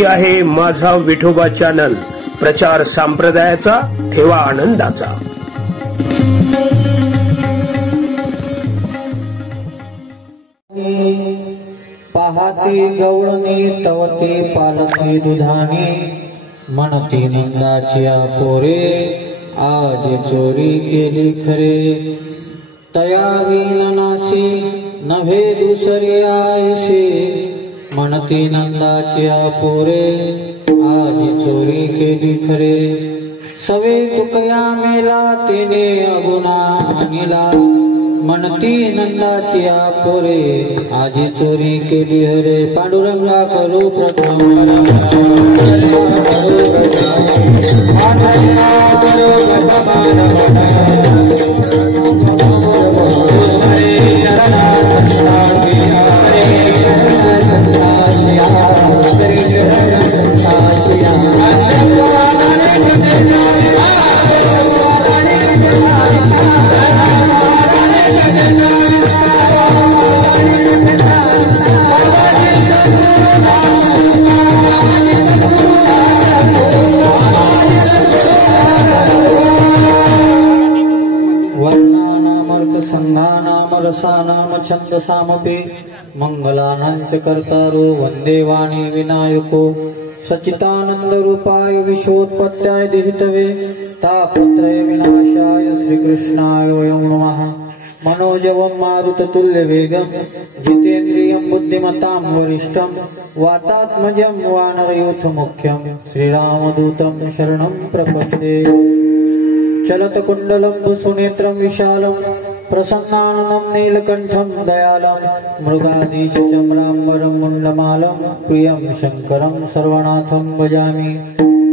ही आहे माझा विठोबा चॅनल, प्रचार संप्रदायाचा, ठेवा आनंदाचा। पाहती गवळणी तवती पालती दुधानी, म्हणती नंदाची पोरे आज चोरी केली खरे। तया विनाशी नव्हे दुसरी आयसे, म्हणती नंदाची पोरे आज चोरी केली खरे। सवे तुकया मेला तिने अगुना आणला, म्हणती नंदाची पोरे आज चोरी केली हरे। पांडुरंगा करू प्रथम रसानाम छंद सामपे मंगलानांच कर्तारो वंदे वाणी विनायको। सच्चिदानंद रूपाय विश्वोत्पत्त्याय दिहितवे, तापत्रय विनाशाय श्रीकृष्णाय वयं नमः। मनोजवं मारुततुल्य वेगं, जितेन्द्रियं बुद्धिमतां वरिष्ठं, वातात्मजं वानरयूथ मुख्यं, श्रीरामदूतं शरणं प्रपद्ये। चलतकुण्डलं सुनेत्रं विशालं, प्रसन्नाननं नीलकण्ठं दयालं, मृगाधीशचम्राम्बरं मुण्डमालं, प्रियं शङ्करं सर्वनाथं भजामि।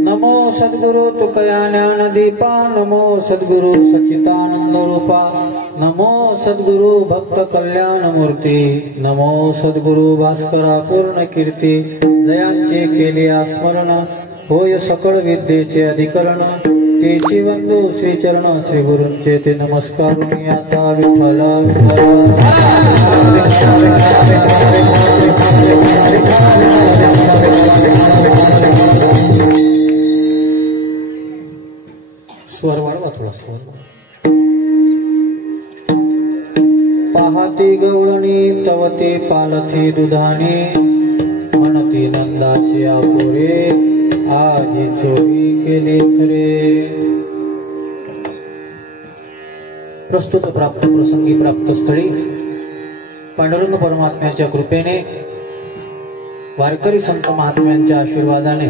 नमो सद्गुरु तुकया ज्ञानदीपा, नमो सद्गुरु सच्चिदानंद रूपा, नमो सद्गुरु भक्त कल्याणमूर्ती, नमो सद्गुरु भास्करा पूर्ण कीर्ती। जयांचे केले स्मरण, होय सकळ विद्येचे अधिकरण, तेची वंदू श्री चरण श्री गुरूंचे ते नमस्कार। आता विठ्ठल स्वर वाढवा थोडा स्वर। पाहती गवळणी तवती पालथी दुधानी, म्हणती नंदाची पोरे आज चोरी केली खरे। प्रस्तुत प्राप्त प्रसंगी प्राप्त स्थळी पांडुरंग परमात्म्याच्या कृपेने, वारकरी संत महात्म्यांच्या आशीर्वादाने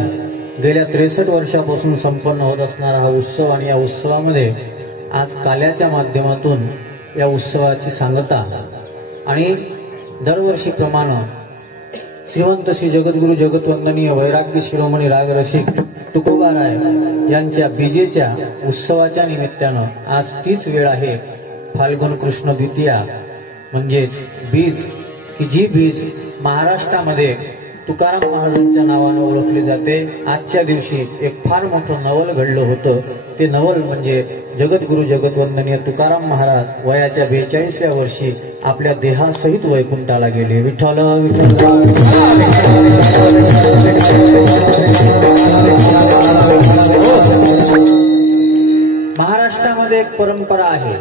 गेल्या 63 वर्षापासून संपन्न होत असणारा हा उत्सव, आणि या उत्सवामध्ये आज काल्याच्या माध्यमातून या उत्सवाची सांगता आणि दरवर्षीप्रमाणे श्रीमंत श्री जगद्गुरु जगतवंदनीय वैराग्य शिरोमणी राग रसिक तुकोबाराय यांच्या बीजेच्या उत्सवाच्या निमित्तानं आज तीच वेळ आहे, फाल्गुन कृष्ण द्वितीया म्हणजेच बीज, की जी बीज महाराष्ट्रामध्ये तुकाराम महाराजांच्या नावाने ओळखली जाते। आजच्या दिवशी एक फार मोठं नवल घडलं होतं, ते नवल म्हणजे जगद्गुरु जगतवंदनीय तुकाराम महाराज वयाच्या 42व्या वर्षी आपल्या देहासहित वैकुंठाला गेले। विठ्ठल महाराष्ट्रामध्ये एक परंपरा आहे,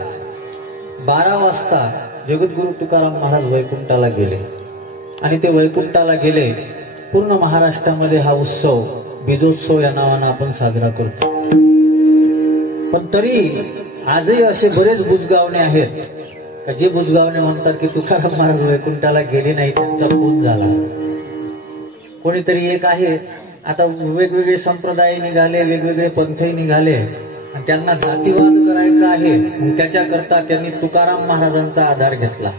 12 वाजता जगद्गुरु तुकाराम महाराज वैकुंठाला गेले, आणि ते वैकुंठाला गेले। पूर्ण महाराष्ट्रामध्ये हा उत्सव बीजोत्सव या नावाने आपण साजरा करतो, पण तरी आजही असे बरेच बुजगावणे आहेत का जे बुजगावणे म्हणतात की तुकाराम महाराज वैकुंठाला गेले नाही, त्यांचा खून झाला। कोणीतरी एक आहे, आता वेगवेगळे संप्रदाय निघाले, वेगवेगळे पंथही निघाले, आणि त्यांना जातीवाद करायचा आहे, त्याच्याकरता त्यांनी तुकाराम महाराजांचा आधार घेतला।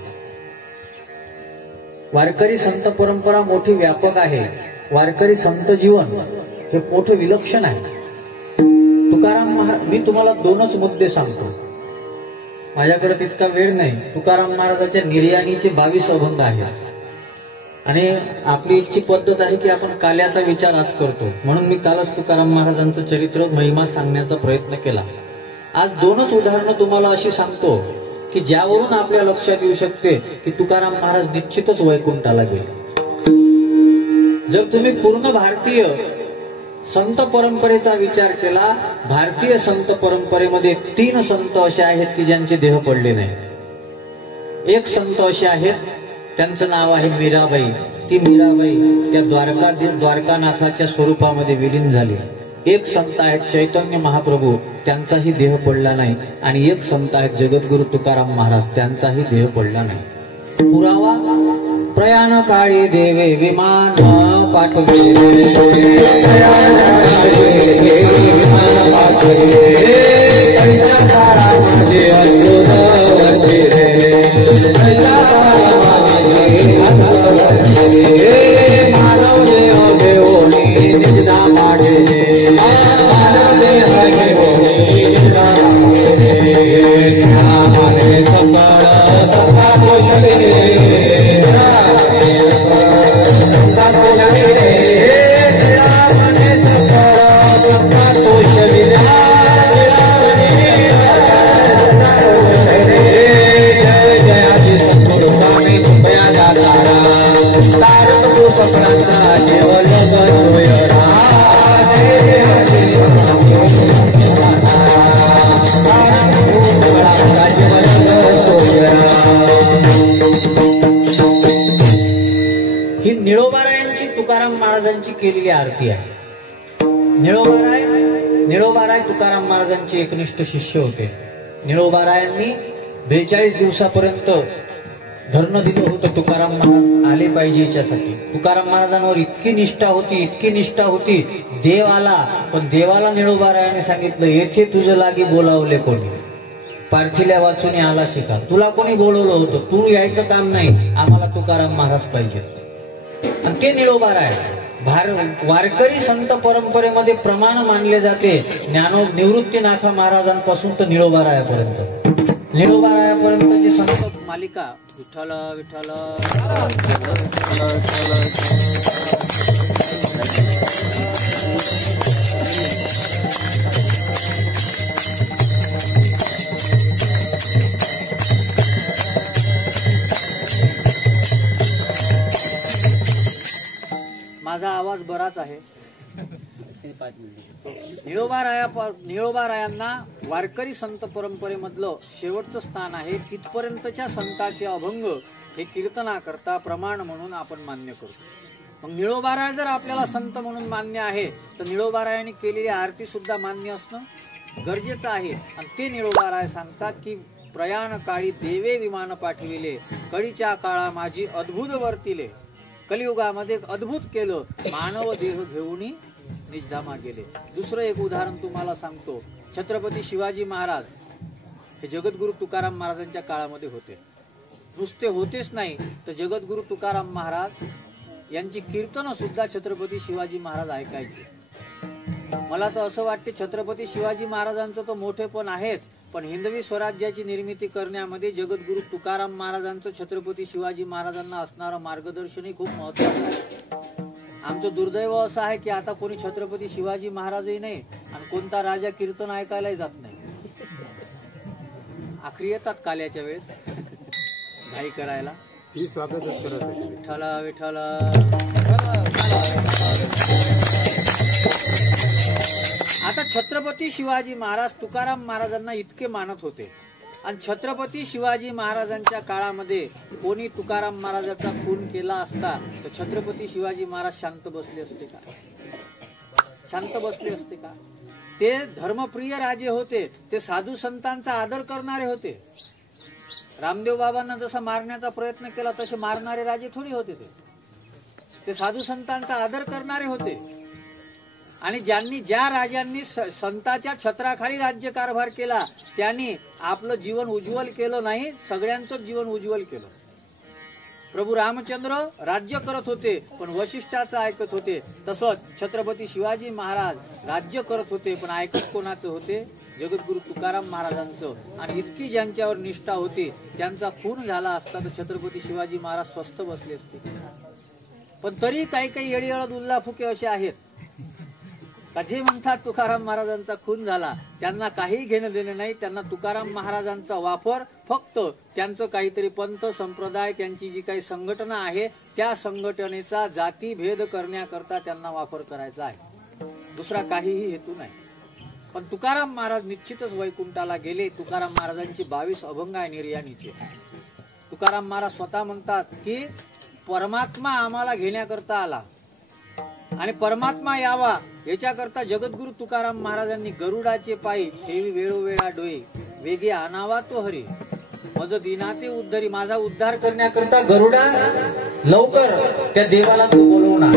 वारकरी संत परंपरा मोठी व्यापक आहे, वारकरी संत जीवन हे मोठं विलक्षण आहे। तुकाराम महाराज, मी तुम्हाला 2च मुद्दे सांगतो, माझ्याकडे तितका वेळ नाही। तुकाराम महाराजांच्या निर्याणीचे 22 अभंग आहेत, आणि आपली इच्छित पद्धत आहे की आपण काल्याचा विचार आज करतो, म्हणून मी कालच तुकाराम महाराजांचं चरित्र महिमा सांगण्याचा प्रयत्न केला। आज 2च उदाहरणं तुम्हाला अशी सांगतो की ज्यावरून आपल्या लक्षात येऊ शकते की तुकाराम महाराज निश्चितच वैकुंठाला गेले। जर तुम्ही पूर्ण भारतीय संत परंपरेचा विचार केला, भारतीय संत परंपरेमध्ये 3 संत असे आहेत की ज्यांचे देह पडले नाही. एक संत असे आहेत, त्यांचं नाव आहे मीराबाई. ती मीराबाई त्या द्वारकानाथाच्या स्वरूपामध्ये विलीन झाली. एक संत आहेत चैतन्य महाप्रभू, त्यांचाही देह पडला नाही. आणि एक संत आहेत जगद्गुरु तुकाराम महाराज, त्यांचाही देह पडला नाही. पुरावा, प्रयाण काळी देवे विमान पाठवले, ही निळोबारायांची तुकाराम महाराजांची केलेली आरती आहे. निळोबाराय तुकाराम महाराजांचे एकनिष्ठ शिष्य होते. निळोबारायांनी 42 दिवसापर्यंत धरणं दिलं होतं तुकाराम महाराज आले पाहिजे याच्यासाठी. तुकाराम महाराजांवर इतकी निष्ठा होती. देव आला, पण देवाला निळोबारायाने सांगितलं, येथे तुझं लागी बोलावले कोणी, पार्थिल्या वाचून आला शिका. तुला कोणी बोलवलं होतं, तू यायचं काम नाही, आम्हाला तुकाराम महाराज पाहिजे. आणि ते निळोबाराय वारकरी संत परंपरेमध्ये प्रमाण मानले जाते. निवृत्तीनाथ महाराजांपासून तर निळोबारायापर्यंतची संत मालिका विठ्ठल विठ्ठल. माझा आवाज बराच आहे. निळोबारायांना वारकरी संत परंपरेमधलं शेवटचं स्थान आहे. तिथपर्यंतच्या संतांचे अभंग हे कीर्तनाकरता प्रमाण म्हणून आपण मान्य करतो. मग निळोबाराय जर आपल्याला संत म्हणून मान्य आहे, तर निळोबारायांनी केलेली आरती सुद्धा मान्य असणं गरजेचं आहे. आणि ते निळोबाराय सांगतात की प्रयाण काळी देवे विमान पाठविले, कळीच्या काळा माझी अद्भुत वर्तिले. कलियुगामध्ये अद्भुत केलं, मानव देह घेऊन निजधामा गेले. दुसरं एक उदाहरण तुम्हाला सांगतो. छत्रपती शिवाजी महाराज हे जगद्गुरु तुकाराम महाराजांच्या काळामध्ये होते. नुसते होतेच नाही, तर जगद्गुरु तुकाराम महाराज यांची कीर्तनं सुद्धा छत्रपती शिवाजी महाराज ऐकायचे. मला तर असं वाटते छत्रपती शिवाजी महाराजांचं तर मोठेपण आहेच, पण हिंदवी स्वराज्याची निर्मिती करण्यामध्ये जगद्गुरु तुकाराम महाराजांचं छत्रपती शिवाजी महाराजांना असणारं मार्गदर्शनही खूप महत्वाचं आहे. आमचं दुर्दैव असं आहे की आता कोणी छत्रपती शिवाजी महाराजही नाही आणि कोणता राजा कीर्तन ऐकायलाही जात नाही. आखरी येतात काल्याच्या वेळेस घाई करायला, ती स्वागतच करत आहे. विठ्ठला विठ्ठला. आता छत्रपती शिवाजी महाराज तुकाराम महाराजांना इतके मानत होते, आणि छत्रपती शिवाजी महाराजांच्या काळामध्ये कोणी तुकाराम महाराजांचा खून केला असता तर छत्रपती शिवाजी महाराज शांत बसले असते का? शांत बसले असते का? ते धर्मप्रिय राजे होते, ते साधू संतांचा आदर करणारे होते. रामदेव बाबांना जसा मारण्याचा प्रयत्न केला तसे मारणारे राजे थोडी होते. ते साधू संतांचा आदर करणारे होते. आणि ज्या राजांनी संतांच्या छत्राखाली राज्यकारभार केला त्यांनी आपलं जीवन उज्ज्वल केलं नाही, सगळ्यांचं जीवन उज्ज्वल केलं. प्रभू रामचंद्र राज्य करत होते पण वशिष्ठाचं ऐकत होते. तसंच छत्रपती शिवाजी महाराज राज्य करत होते पण ऐकत कोणाचं होते? जगद्गुरु तुकाराम महाराजांचं. आणि इतकी ज्यांच्यावर निष्ठा होती त्यांचा खून झाला असता तर छत्रपती शिवाजी महाराज स्वस्थ बसले असते. पण तरी काही येडीअळद उल्लाफुके असे आहेत का जे म्हणतात तुकाराम महाराजांचा खून झाला त्यांना काही घेणं देणं नाही. त्यांना तुकाराम महाराजांचा वापर फक्त त्यांचं काहीतरी पंथ संप्रदाय त्यांची जी काही संघटना आहे त्या संघटनेचा जातीभेद करण्याकरता त्यांना वापर करायचा आहे, दुसरा काहीही हेतू नाही. पण तुकाराम महाराज निश्चितच वैकुंठाला गेले. तुकाराम महाराजांची 22 अभंग आहे निर्याणीचे. तुकाराम महाराज स्वतः म्हणतात की परमात्मा आम्हाला घेण्याकरता आला आणि परमात्मा यावा याच्याकरता जगद्गुरु तुकाराम महाराजांनी गरुडाचे पायी ठेवी वेळोवेळा डोळे वेगे आणावा तो हरी मज दिनाते उद्धरी. माझा उद्धार करण्याकरता गरुडा लवकर त्या देवाला तू बोलवणार.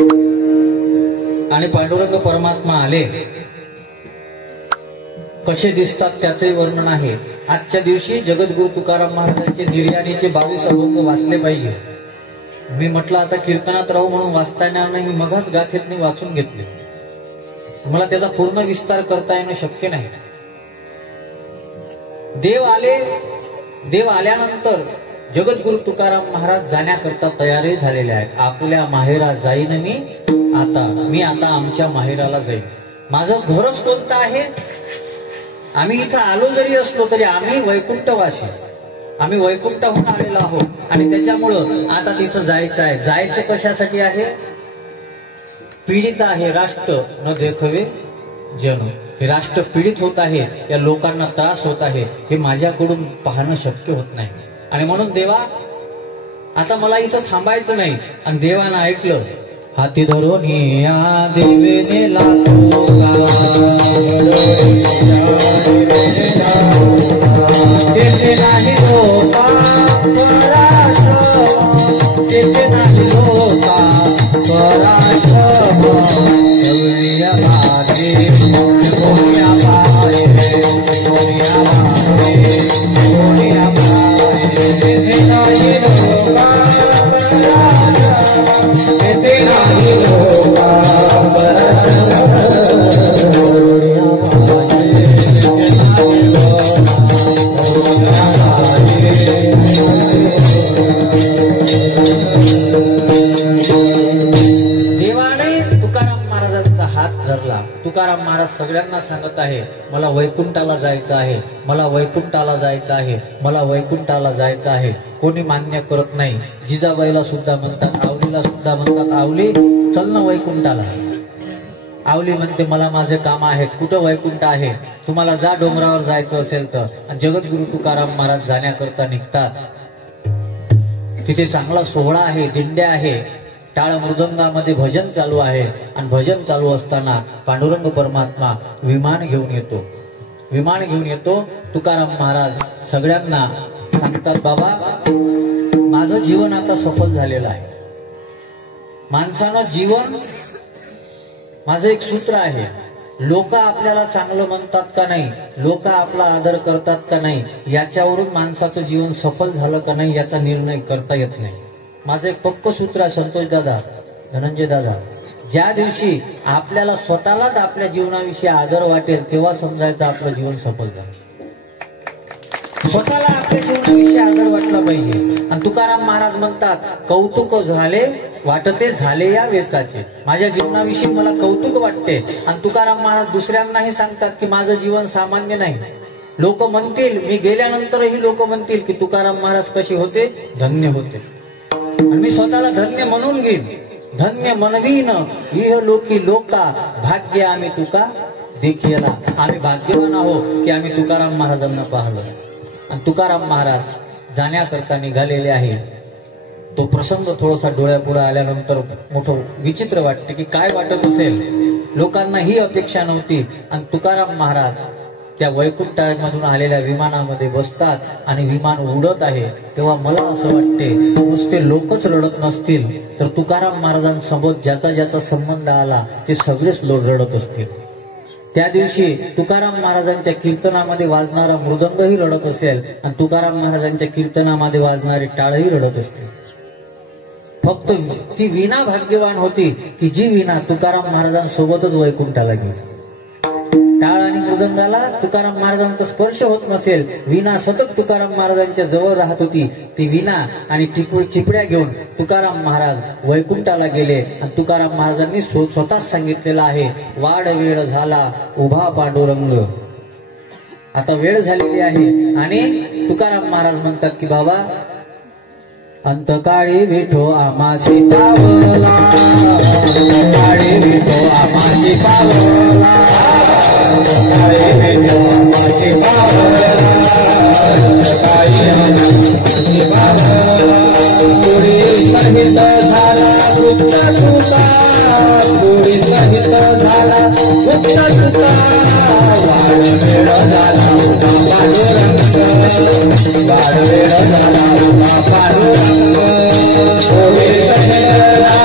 आणि पांडुरंग परमात्मा आले. कसे दिसतात त्याचंही वर्णन आहे. आजच्या दिवशी जगद्गुरु तुकाराम महाराजांचे निर्याणीचे 22 अभंग वाचले पाहिजे. मी म्हटलं आता कीर्तनात राहू म्हणून वाचता येणार नाही, मी मगच गाथेतनी वाचून घेतले. मला त्याचा पूर्ण विस्तार करता येणं शक्य नाही. देव आल्यानंतर जगद्गुरु तुकाराम महाराज जाण्याकरता तयारी झालेले आहेत. आपल्या माहेरा जाईन मी आता आमच्या माहेराला जाईन. माझं घरच कोणतं आहे? आम्ही इथं आलो जरी असलो तरी आम्ही वैकुंठवासी, आम्ही वैकुंठाहून आलेलो आहोत आणि त्याच्यामुळं आता तिथं जायचं आहे. जायचं कशासाठी आहे? पीडित आहे राष्ट्र न देखवे जन. हे राष्ट्र पीडित होत आहे, या लोकांना त्रास होत आहे, हे माझ्याकडून पाहणं शक्य होत नाही. आणि म्हणून देवा आता मला इथं थांबायचं नाही. आणि देवानं ऐकलं. हाती धरून या देवेने तेथे नाही लोका पराश्रम, तेथे नाही लोका पराश्रम. गौरिया बारे गौरिया बारे गौरिया बारे गौरिया बारे. तेथे नाही लोका पराश्रम, तेथे नाही लोका पराश्रम. गौरिया बारे देवाने तुकाराम महाराजांचा हात धरला. तुकाराम महाराज सगळ्यांना सांगत आहे मला वैकुंठाला जायचं आहे, मला वैकुंठाला जायचं आहे, मला वैकुंठाला जायचं आहे. कोणी मान्य करत नाही. जिजाबाईला सुद्धा म्हणतात, आवलीला सुद्धा म्हणतात, आवली चल ना वैकुंठाला. आवली म्हणते मला माझे काम आहेत. कुठं वैकुंठ आहे? तुम्हाला जा डोंगरावर जायचं असेल तर. आणि जगद्गुरु तुकाराम महाराज जाण्याकरता निघतात. तिथे चांगला सोहळा आहे, दिंड्या आहे, टाळ मृदंगामध्ये भजन चालू आहे. आणि भजन चालू असताना पांडुरंग परमात्मा विमान घेऊन येतो. विमान घेऊन येतो. तुकाराम महाराज सगळ्यांना सांगतात बाबा माझं जीवन आता सफल झालेलं आहे. माणसानं जीवन माझं एक सूत्र आहे. लोक आपल्याला चांगलं म्हणतात का नाही, लोक आपला आदर करतात का नाही, याच्यावरून माणसाचं जीवन सफल झालं का नाही याचा निर्णय करता येत नाही. माझं एक पक्क सूत्र आहे संतोष दादा, धनंजय दादा. ज्या दिवशी आपल्याला स्वतःलाच आपल्या जीवनाविषयी आदर वाटेल तेव्हा समजायचं आपलं जीवन सफल झालं. स्वतःला आपल्या जीवनाविषयी आदर वाटला पाहिजे. आणि तुकाराम महाराज म्हणतात कौतुक झाले वाटते झाले या वेचाचे. माझ्या जीवनाविषयी मला कौतुक वाटते. आणि तुकाराम महाराज दुसऱ्यांनाही सांगतात की माझं जीवन सामान्य नाही. लोक म्हणतील, मी गेल्यानंतरही लोक म्हणतील की तुकाराम महाराज कसे होते, धन्य होते. आणि मी स्वतःला धन्य म्हणून घेईन. धन्य म्हणवीन इह लोकी लोका भाग्य आम्ही तुका देखीला. आम्ही भाग्यवान आहोत की आम्ही तुकाराम महाराजांना पाहलं. आणि तुकाराम महाराज जाण्याकरता निघालेले आहे. तो प्रसंग थोडासा डोळ्यापुढे आल्यानंतर मोठं विचित्र वाटते की काय वाटत असेल. लोकांना ही अपेक्षा नव्हती. आणि तुकाराम महाराज त्या वैकुंठामधून आलेल्या विमानामध्ये बसतात आणि विमान उडत आहे. तेव्हा मला असं वाटते नुसते लोकच रडत नसतील तर तुकाराम महाराजांसोबत ज्याचा ज्याचा संबंध आला ते सगळेच लोक रडत असतील. त्या दिवशी तुकाराम महाराजांच्या कीर्तनामध्ये वाजणारा मृदंगही रडत असेल आणि तुकाराम महाराजांच्या कीर्तनामध्ये वाजणारे टाळही रडत असतील. फक्त ती वीणा भाग्यवान होती की जी वीणा तुकाराम महाराजांसोबतच वैकुंठाला गेली. टाळ आणि मृदंगाला तुकाराम महाराजांचा स्पर्श होत नसेल, विना सतत तुकाराम महाराजांच्या जवळ राहत होती, ती विना आणि चिपड्या घेऊन तुकाराम महाराज वैकुंठाला गेले. आणि तुकाराम महाराजांनी स्वतःच सांगितलेलं आहे, वाढ वेळ झाला उभा पांडुरंग. आता वेळ झालेली आहे आणि तुकाराम महाराज म्हणतात की बाबा, अंतकाळी विठो आमाशी पावला, अंतकाळी विठो आमाशी पावला, अंतकाळी विठो आमाशी पावला, अंतकाळी आमाशी पावला. पुरी सहित झाला गुप्त सुता, पुरी सहित झाला गुप्त सुता, वाढ वेळ झाला उभा पांडुरंग, वाढ वेळ झाला उभा पांडुरंग. पुरी सहित झाला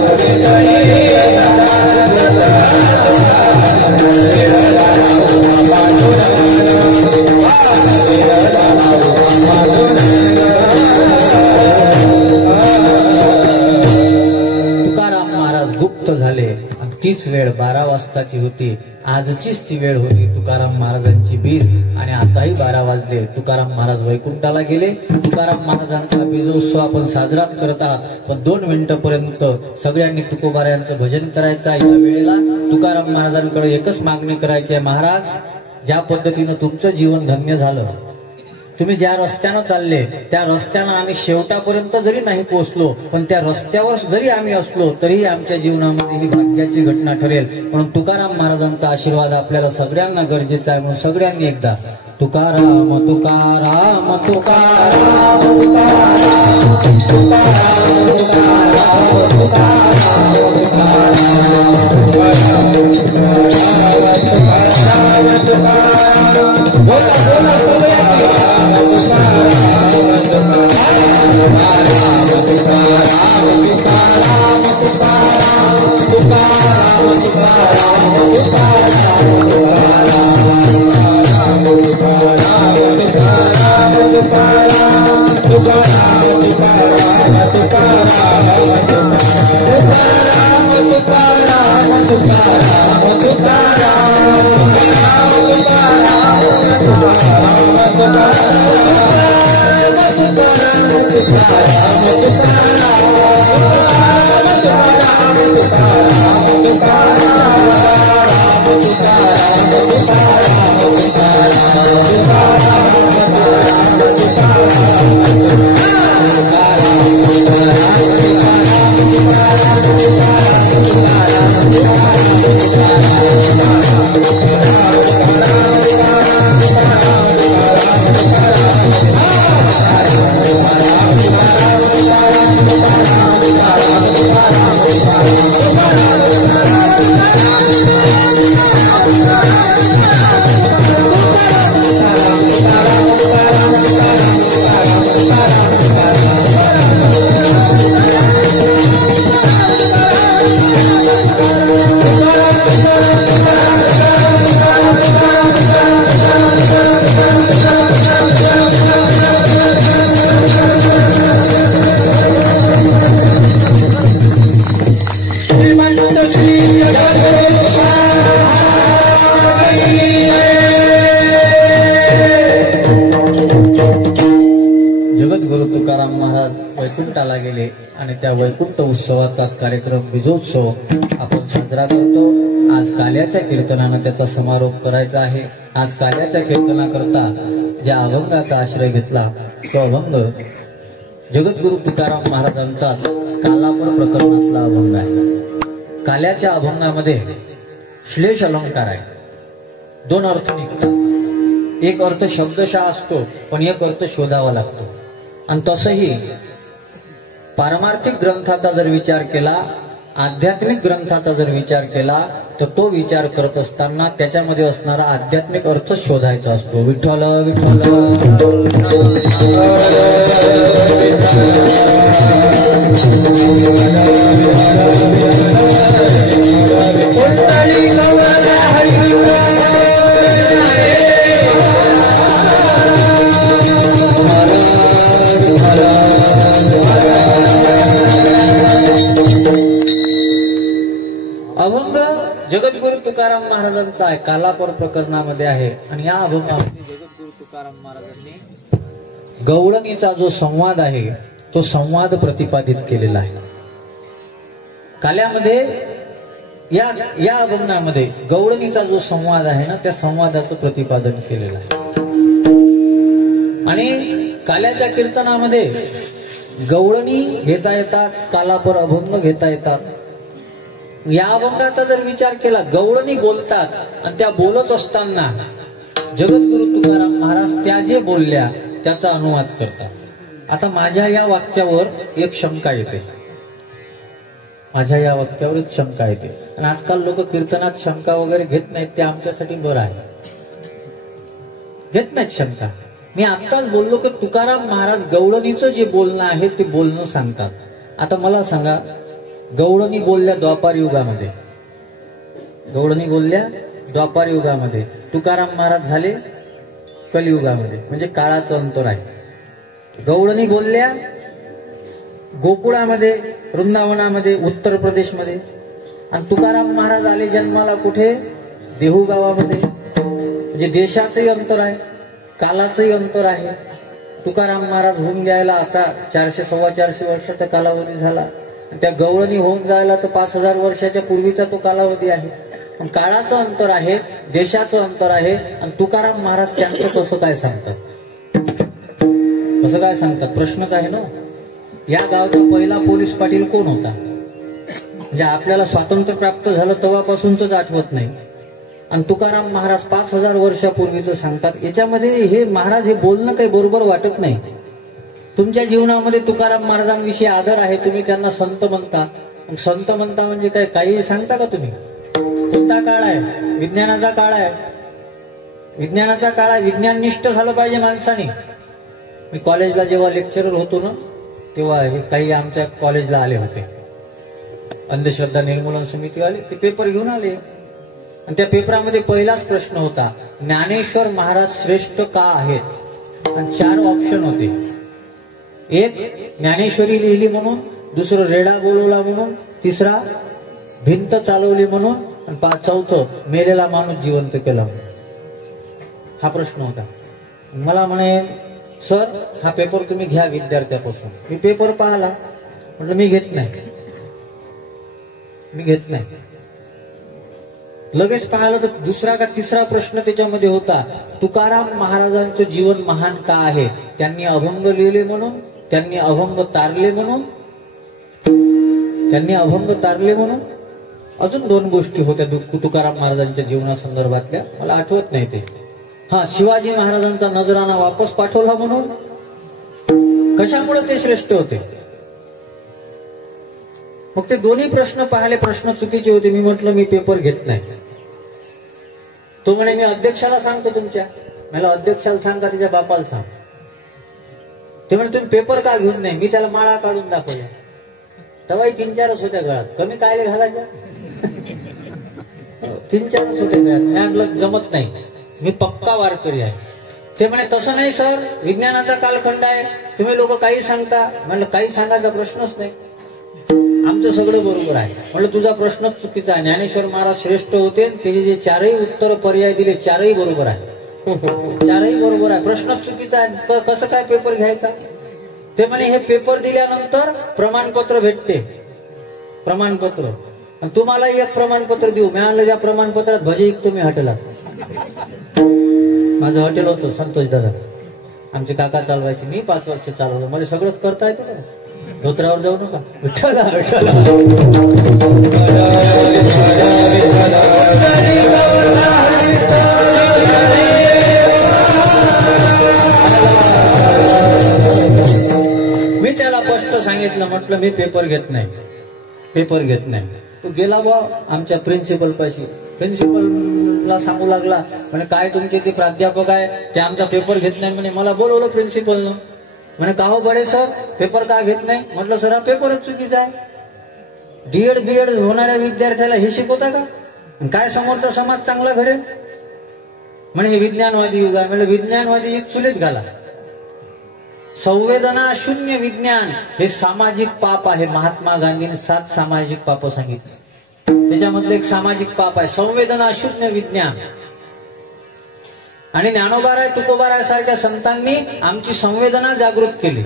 पुरी सहित झाला वेळ झाला उभा पांडुरंग, वेळ झाला उभा पांडुरंग. तुकाराम महाराज गुप्त झाले. तीच वेळ 12 वाजताची होती. आजचीच ती वेळ होती तुकाराम महाराजांची बीज. आणि आताही 12 वाजले. तुकाराम महाराज वैकुंठाला गेले. तुकाराम महाराजांचा बीजोत्सव आपण साजराच करत आहात. पण 2 मिनिटांपर्यंत सगळ्यांनी तुकोबाऱ्यांचं भजन करायचं आहे. या वेळेला तुकाराम महाराजांकडे एकच मागणी करायची आहे, महाराज ज्या पद्धतीनं तुमचं जीवन धन्य झालं, तुम्ही ज्या रस्त्यानं चालले त्या रस्त्यानं आम्ही शेवटापर्यंत जरी नाही पोहोचलो, पण त्या रस्त्यावर जरी आम्ही असलो तरीही आमच्या जीवनामध्ये ही भाग्याची घटना ठरेल. म्हणून तुकाराम महाराजांचा आशीर्वाद आपल्याला सगळ्यांना गरजेचा आहे. म्हणून सगळ्यांनी एकदा तुकाराम तुकाराम तुकाराम तुकाराम तुकाराम तुकाराम जगद्गुरु तुकाराम महाराज वैकुंठाला गेले आणि त्या वैकुंठ उत्सवाचाच कार्यक्रम बीजोत्सव आपण साजरा करतो. आज काल्याच्या कीर्तनानं त्याचा समारोप करायचा आहे. आज काल्याच्या कीर्तनाकरता ज्या अभंगाचा आश्रय घेतला तो अभंग जगद्गुरु तुकाराम महाराजांचाच कालापर प्रकरणातला अभंग आहे. काल्याच्या अभंगामध्ये श्लेष अलंकार आहे. 2 अर्थ निघतात. एक अर्थ शब्दशः असतो, पण एक अर्थ शोधावा लागतो. आणि तसंही पारमार्थिक ग्रंथाचा जर विचार केला, आध्यात्मिक ग्रंथाचा जर विचार केला, तर तो विचार करत असताना त्याच्यामध्ये असणारा आध्यात्मिक अर्थ शोधायचा असतो. विठ्ठल विठ्ठल अभंग जगत अभंगांचा आहे, कालापर प्रकरणामध्ये आहे. आणि या अभंगामध्ये जगद्गुरु तुकाराम महाराजांनी गवळणीचा जो संवाद आहे तो संवाद प्रतिपादित केलेला आहे. काल्यामध्ये या अभंगामध्ये गवळणीचा जो संवाद आहे ना त्या संवादाचं प्रतिपादन केलेलं आहे. आणि काल्याच्या कीर्तनामध्ये गवळणी घेता येतात, कालापर अभंग घेता येतात. या अभंगाचा जर विचार केला, गवळणी बोलतात आणि त्या बोलत असताना जगद्गुरु तुकाराम महाराज त्या जे बोलल्या त्याचा अनुवाद करतात. आता माझ्या या वाक्यावर एक शंका येते, माझ्या या वाक्यावर एक शंका येते. आणि आजकाल लोक कीर्तनात शंका वगैरे घेत नाहीत, ते आमच्यासाठी बरं आहे, घेत नाहीत शंका. मी आत्ताच बोललो की तुकाराम महाराज गवळणीचं जे बोलणं आहे ते बोलणं सांगतात. आता मला सांगा, गवळणी बोलल्या द्वापार युगामध्ये, गवळणी बोलल्या द्वापार युगामध्ये, तुकाराम महाराज झाले कलियुगामध्ये, म्हणजे काळाचं अंतर आहे. गवळणी बोलल्या गोकुळामध्ये, वृंदावनामध्ये, उत्तर प्रदेशमध्ये, आणि तुकाराम महाराज आले जन्माला कुठे? देहू गावामध्ये. म्हणजे देशाचंही अंतर आहे, कालाचंही अंतर आहे. तुकाराम महाराज होऊन जायला आता 400-450 वर्षाचा कालावधी झाला. त्या गवळणी होऊन जायला तर 5000 वर्षाच्या पूर्वीचा तो कालावधी आहे. पण काळाचं अंतर आहे, देशाचं अंतर आहे. आणि तुकाराम महाराज त्यांचं कसं काय सांगतात? कसं काय सांगतात? प्रश्नच आहे ना. या गावचा पहिला पोलीस पाटील कोण होता? म्हणजे आपल्याला स्वातंत्र्य प्राप्त झालं तेव्हापासूनच आठवत नाही. आणि तुकाराम महाराज 5000 वर्षापूर्वीचं सांगतात. याच्यामध्ये हे महाराज हे बोलणं काही बरोबर वाटत नाही. तुमच्या जीवनामध्ये तुकाराम महाराजांविषयी आदर आहे, तुम्ही त्यांना संत म्हणता. संत म्हणता म्हणजे काय काही सांगता का तुम्ही? कोणता काळ आहे? विज्ञानाचा काळ आहे, विज्ञानाचा काळ आहे. विज्ञाननिष्ठ झालं पाहिजे माणसाने. मी कॉलेजला जेव्हा लेक्चरर होतो ना तेव्हा हे काही आमच्या कॉलेजला आले होते, अंधश्रद्धा निर्मूलन समितीवाले. ते पेपर घेऊन आले आणि त्या पेपरामध्ये पहिलाच प्रश्न होता, ज्ञानेश्वर महाराज श्रेष्ठ का आहेत? आणि 4 ऑप्शन होते. एक, ज्ञानेश्वरी लिहिली म्हणून, दुसरं रेडा बोलवला म्हणून, तिसरा भिंत चालवली म्हणून, आणि चौथं मेलेला माणूस जिवंत केला. हा प्रश्न होता. मला म्हणे, सर हा पेपर तुम्ही घ्या विद्यार्थ्यापासून. मी पेपर पाहिला, म्हटलं मी घेत नाही, मी घेत नाही. लगेच पाहिलं तर दुसरा का तिसरा प्रश्न त्याच्यामध्ये होता, तुकाराम महाराजांचं जीवन महान का आहे? त्यांनी अभंग लिहिले म्हणून, त्यांनी अभंग तारले म्हणून, त्यांनी अभंग तारले म्हणून. अजून 2 गोष्टी होत्या तुकाराम महाराजांच्या जीवनासंदर्भातल्या, मला आठवत नाही ते. हा, शिवाजी महाराजांचा नजराना वापस पाठवला म्हणून. कशामुळे ते श्रेष्ठ होते? मग ते दोन्ही प्रश्न पाहिले, प्रश्न चुकीचे होते. मी म्हटलं मी पेपर घेत नाही. तो म्हणे मी अध्यक्षाला सांगतो तुमच्या. मला अध्यक्षाला सांगा, तिच्या बापाला सांग. ते म्हणे तुम्ही पेपर का घेऊन नाही? मी त्याला माळा काढून दाखवल्या. तेव्हाही 3-4च होत्या गळ्यात, कमी कायले घालायच्या? 3-4च होत्या गळ्यात. मी म्हटलं जमत नाही, मी पक्का वारकरी आहे. ते म्हणे तसं नाही सर, विज्ञानाचा कालखंड आहे, तुम्ही लोक काही सांगता. म्हणलं काही सांगायचा प्रश्नच नाही, आमचं सगळं बरोबर आहे. म्हणलं तुझा प्रश्नच चुकीचा आहे. ज्ञानेश्वर महाराज श्रेष्ठ होते, त्याचे जे 4ही उत्तर पर्याय दिले 4ही बरोबर आहे. 4ही बरोबर आहे, प्रश्नच चुकीचा आहे. कसं काय पेपर घ्यायचा? ते म्हणे हे पेपर दिल्यानंतर प्रमाणपत्र भेटते, प्रमाणपत्र. आणि तुम्हाला एक प्रमाणपत्र देऊ. मी आणलं त्या प्रमाणपत्रात भजे ऐकतो मी हॉटेलात. माझं हॉटेल होतं संतोष दादा, आमचे काका चालवायचे. मी 5 वर्ष चालवलं. मला सगळंच करता येतं का? धोत्रावर जाऊ नका. विठ्ठला विठ्ठला. मी त्याला स्पष्ट सांगितलं, म्हटलं मी पेपर घेत नाही, पेपर घेत नाही. तो गेला बा आमच्या प्रिन्सिपल पाशी. प्रिन्सिपलला सांगू लागला, म्हणे काय तुमचे ते प्राध्यापक आहे ते आमचा पेपर घेत नाही म्हणे. मला बोलवलं प्रिन्सिपलनं. म्हणे का हो बडे सर, पेपर का घेत नाही? म्हटलं सर हा पेपरच चुकीचा आहे. डीएड होणाऱ्या विद्यार्थ्याला हे शिकवता का? काय समोरचा समाज चांगला घडेल? म्हणे हे विज्ञानवादी युग आहे. म्हणजे विज्ञानवादी युग चुलीत घाला. संवेदना शून्य विज्ञान हे सामाजिक पाप आहे. महात्मा गांधींनी 7 सामाजिक पाप सांगितले. त्याच्यामधलं एक सामाजिक पाप आहे संवेदना शून्य विज्ञान. आणि ज्ञानोबाराय तुकोबाराय सारख्या संतांनी आमची संवेदना जागृत केली.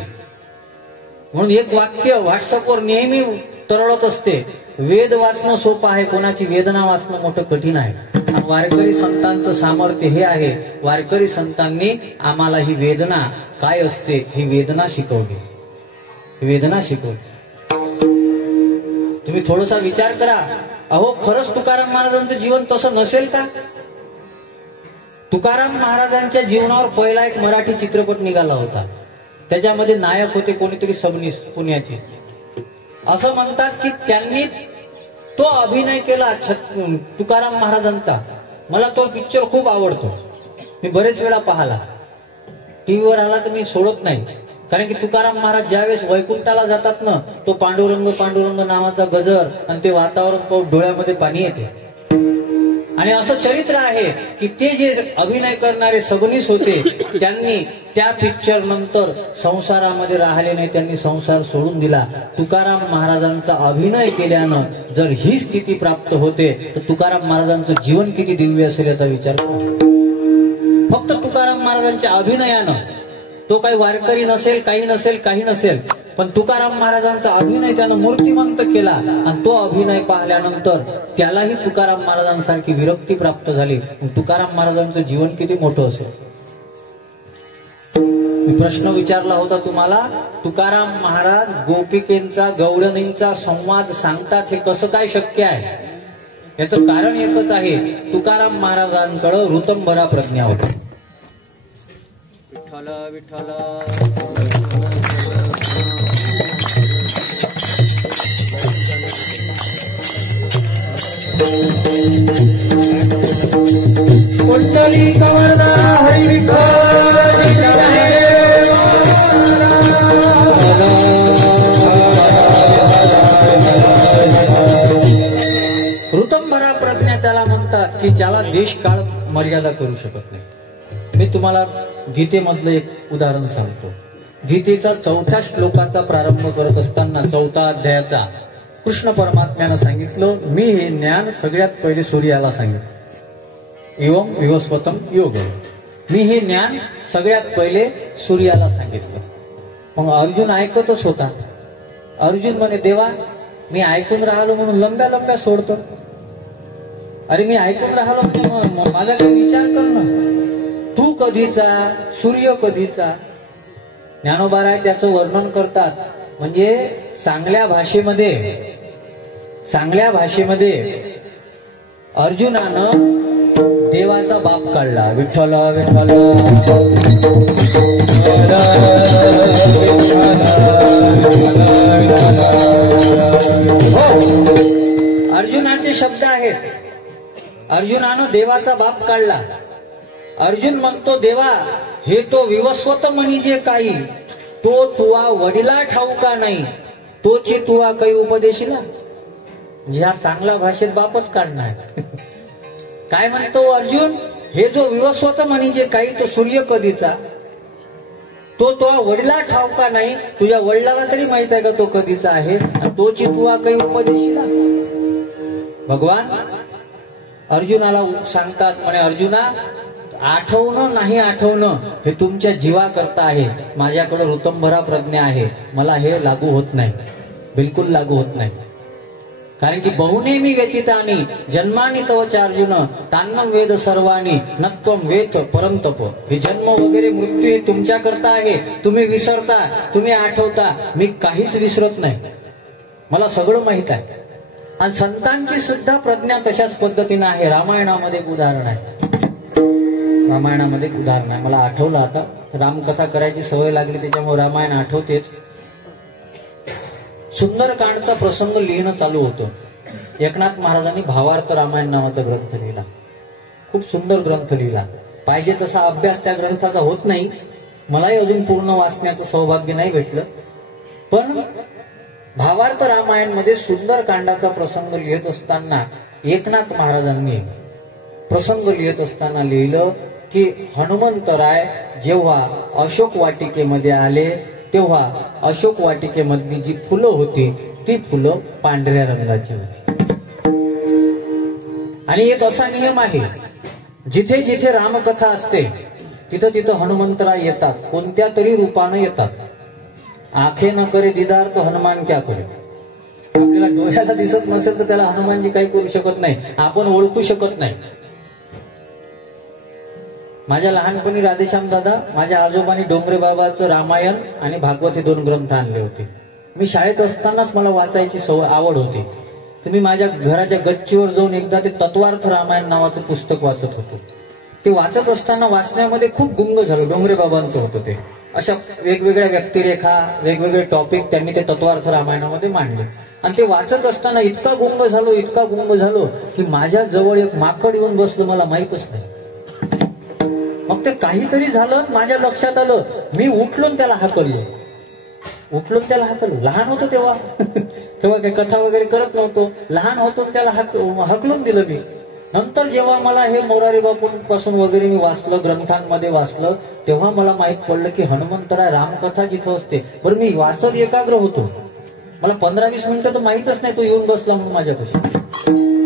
म्हणून एक वाक्य व्हॉट्सअपवर नेहमी तरळत असते, वेद वाचणं सोपं आहे, कोणाची वेदना वाचणं मोठं कठीण आहे. आणि वारकरी संतांचं सामर्थ्य हे आहे, वारकरी संतांनी आम्हाला ही वेदना काय असते ही वेदना शिकवली. वेदना शिकवली. तुम्ही थोडासा विचार करा, अहो खरंच तुकाराम महाराजांचं जीवन तसं नसेल का? तुकाराम महाराजांच्या जीवनावर पहिला एक मराठी चित्रपट निघाला होता. त्याच्यामध्ये नायक होते कोणीतरी सबनीस पुण्याचे. असं म्हणतात की त्यांनी तो अभिनय केला तुकाराम महाराजांचा. मला तो पिक्चर खूप आवडतो, मी बरेच वेळा पाहिला. टीव्हीवर आला तर मी सोडत नाही. कारण की तुकाराम महाराज ज्यावेळेस वैकुंठाला जातात ना, तो पांडुरंग पांडुरंग नावाचा गजर आणि ते वातावरण पाहून डोळ्यामध्ये पाणी येते. आणि असं चरित्र आहे की ते जे अभिनय करणारे सबनीस होते त्यांनी त्या पिक्चर नंतर संसारामध्ये राहिले नाही, त्यांनी संसार सोडून दिला. तुकाराम महाराजांचा अभिनय केल्यानं जर ही स्थिती प्राप्त होते तर तुकाराम महाराजांचं जीवन किती दिव्य असेल याचा विचार करा. फक्त तुकाराम महाराजांच्या अभिनयानं, तो काही वारकरी नसेल, काही नसेल, पण तुकाराम महाराजांचा अभिनय त्यानं मूर्तिमंत केला. आणि तो अभिनय पाहिल्यानंतर त्यालाही तुकाराम महाराजांसारखी विरक्ती प्राप्त झाली. तुकाराम महाराजांचं जीवन किती मोठं असेल. मी प्रश्न विचारला होता तुम्हाला, तुकाराम महाराज गोपिकेंचा गवळणींचा संवाद सांगतात हे कसं काय शक्य आहे? याचं कारण एकच आहे, तुकाराम महाराजांकडे ऋतंभरा प्रज्ञा होती. विठ्ठल विठ्ठल कुंडली कवरदा हरी विठ्ठल. ऋतंभरा प्रज्ञा त्याला म्हणतात की ज्याला देश काळ मर्यादा करू शकत नाही. मी तुम्हाला गीतेमधलं एक उदाहरण सांगतो. गीतेचा 4थ्या श्लोकाचा प्रारंभ करत असताना 4था अध्यायाचा कृष्ण परमात्म्यानं सांगितलं, मी हे ज्ञान सगळ्यात पहिले सूर्याला सांगितलं. एवं विवस्वतम योग. मी हे ज्ञान सगळ्यात पहिले सूर्याला सांगितलं. मग अर्जुन ऐकतच होता. अर्जुन म्हणे, देवा मी ऐकून राहिलो म्हणून लंब्या लंब्या सोडतो. अरे मी ऐकून राहिलो म्हणून माझा काही विचार कर ना. तू कधीचा, सूर्य कधीचा. ज्ञानोबाराय त्याचं वर्णन करतात. म्हणजे चांगल्या भाषेमध्ये अर्जुनानं देवाचा बाप काढला. विठ्ठल विठ्ठल. अर्जुनाचे शब्द आहेत. अर्जुनानं देवाचा बाप काढला. अर्जुन म्हणतो, देवा हे तो विवस्वत म्हणजे काही, तो तुवा वडिला ठाऊका नाही, तोची तुवा काही उपदेशिला. ह्या चांगल्या भाषेत बापच काढणार. काय म्हणतो अर्जुन, हे जो विवस्वत म्हणजे काही, तो सूर्य कधीचा, तो तुवा वडिला ठाऊका नाही, तुझ्या वडिलाला तरी माहित आहे का तो कधीचा आहे, तोची तुवा काही उपदेशिला. भगवान अर्जुनाला सांगतात, म्हणे अर्जुना आठवणं नाही आठवणं हे तुमच्या जीवाकरता आहे. माझ्याकडे ऋतंभरा प्रज्ञा आहे, मला हे लागू होत नाही, बिलकुल लागू होत नाही. कारण की बहुनेमी व्यतीतानी जन्मानी तवच अर्जुन तान्नम वेद सर्वानी नत्वम वेद परंतप. हे जन्म वगैरे मृत्यू हे तुमच्या करता आहे. तुम्ही विसरता, तुम्ही आठवता, मी काहीच विसरत नाही, मला सगळं माहित आहे. आणि संतांची सुद्धा प्रज्ञा तशाच पद्धतीने आहे. रामायणामध्ये एक उदाहरण आहे. रामायणामध्ये एक उदाहरण आहे, मला आठवलं आता. रामकथा करायची सवय लागली त्याच्यामुळे रामायण आठवतेच. सुंदरकांडचा प्रसंग लिहिणं चालू होतं. एकनाथ महाराजांनी भावार्थ रामायण नावाचा ग्रंथ लिहिला. खूप सुंदर ग्रंथ लिहिला. पाहिजे तसा अभ्यास त्या ग्रंथाचा होत नाही. मलाही अजून पूर्ण वाचण्याचं सौभाग्य नाही भेटलं. पण भावार्थ रामायण मध्ये सुंदरकांडाचा प्रसंग लिहित असताना एकनाथ महाराजांनी प्रसंग लिहित असताना लिहिलं की हनुमंतराय जेव्हा अशोक वाटिकेमध्ये आले तेव्हा अशोक वाटिकेमधली जी फुलं होती ती फुलं पांढऱ्या रंगाची होती. आणि एक असा नियम आहे, जिथे जिथे रामकथा असते तिथं तिथं हनुमंतराय येतात, कोणत्या तरी रूपानं येतात. आखे न करे दीदार तो हनुमान क्या करे. आपल्याला डोळ्याला दिसत नसेल तर त्याला हनुमानजी काही करू शकत नाही, आपण ओळखू शकत नाही. माझ्या लहानपणी राधेश्याम दादा, माझ्या आजोबांनी डोंगरे बाबाचं रामायण आणि भागवत हे 2 ग्रंथ आणले होते. मी शाळेत असतानाच मला वाचायची आवड होती. तर मी माझ्या घराच्या गच्चीवर जाऊन एकदा ते तत्वार्थ रामायण नावाचं पुस्तक वाचत होतो. ते वाचत असताना वाचण्यामध्ये खूप गुंग झालो. डोंगरे बाबांचं होतं ते. अशा वेगवेगळ्या व्यक्तिरेखा, वेगवेगळे टॉपिक त्यांनी ते तत्वार्थ रामायणामध्ये मांडले. आणि ते वाचत असताना इतका गुंग झालो की माझ्या जवळ एक माकड येऊन बसलं, मला माहीतच नाही. मग ते काहीतरी झालं, माझ्या लक्षात आलं. मी उठलो त्याला हाकललो. लहान होतो तेव्हा तेव्हा काही कथा वगैरे करत नव्हतो. लहान होतो त्याला हकलून दिलं मी. नंतर जेव्हा मला हे मोरारी बापूंपासून वगैरे मी वाचलं, ग्रंथांमध्ये वाचलं, तेव्हा मला माहित पडलं की हनुमंतराय रामकथा जिथं असते. बरं, मी वाचत एकाग्र होतो. मला 15-20 मिनिटं तर माहीतच नाही तो येऊन बसला म्हणून माझ्यापाशी.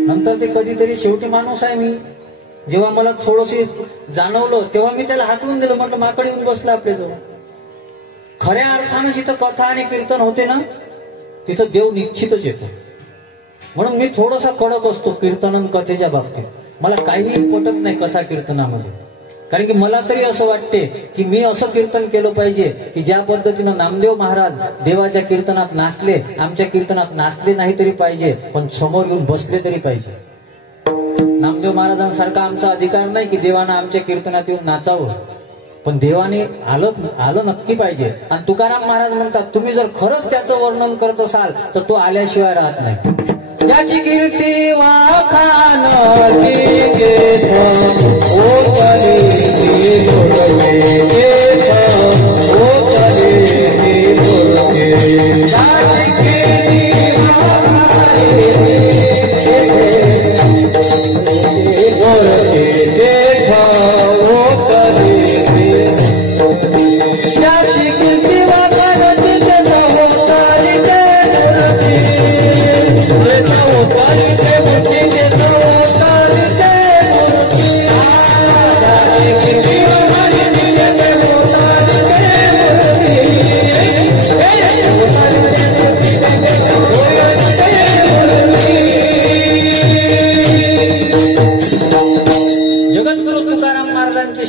नंतर ते कधीतरी, शेवटी माणूस आहे मी, जेव्हा मला थोडंसे जाणवलं तेव्हा मी त्याला हाकलून दिलं. म्हटलं माकड येऊन बसलं आपल्याजवळ. खऱ्या अर्थानं जिथं कथा आणि कीर्तन होते ना, तिथं देव निश्चितच येतो. म्हणून मी थोडासा कडक असतो कीर्तन आणि कथेच्या बाबतीत. मला काहीही पटत नाही कथा कीर्तनामध्ये. कारण की मला तरी असं वाटते की मी असं कीर्तन केलं पाहिजे की ज्या पद्धतीनं नामदेव महाराज देवाच्या कीर्तनात नाचले, आमच्या कीर्तनात नाचले नाही तरी पाहिजे, पण समोर येऊन बसले तरी पाहिजे. नामदेव महाराजांसारखा आमचा अधिकार नाही की देवानं आमच्या कीर्तनात येऊन नाचावं, पण देवाने आलं नक्की पाहिजे. आणि तुकाराम महाराज म्हणतात, तुम्ही जर खरंच त्याचं वर्णन करत असाल तर तो आल्याशिवाय राहत नाही. त्याची कीर्ती वाखान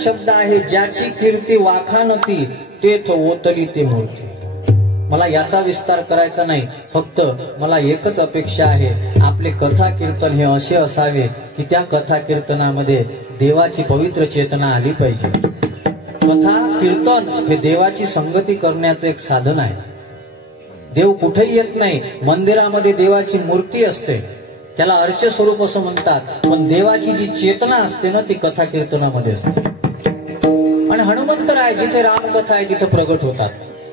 शब्द आहे, ज्याची कीर्ती वाखाणती तेथ ओतली ते मूर्ती. मला याचा विस्तार करायचा नाही, फक्त मला एकच अपेक्षा आहे, आपले कथा कीर्तन हे असे असावे की त्या कथा कीर्तनामध्ये देवाची पवित्र चेतना आली पाहिजे. कथा कीर्तन हे देवाची संगती करण्याचं एक साधन आहे. देव कुठेही येत नाही. मंदिरामध्ये देवाची मूर्ती असते, त्याला अर्च स्वरूप असं म्हणतात, पण देवाची जी चेतना असते ना, ती कथा कीर्तनामध्ये असते. आणि हनुमंतराय जिथे रामकथा आहे तिथे प्रगट होतात.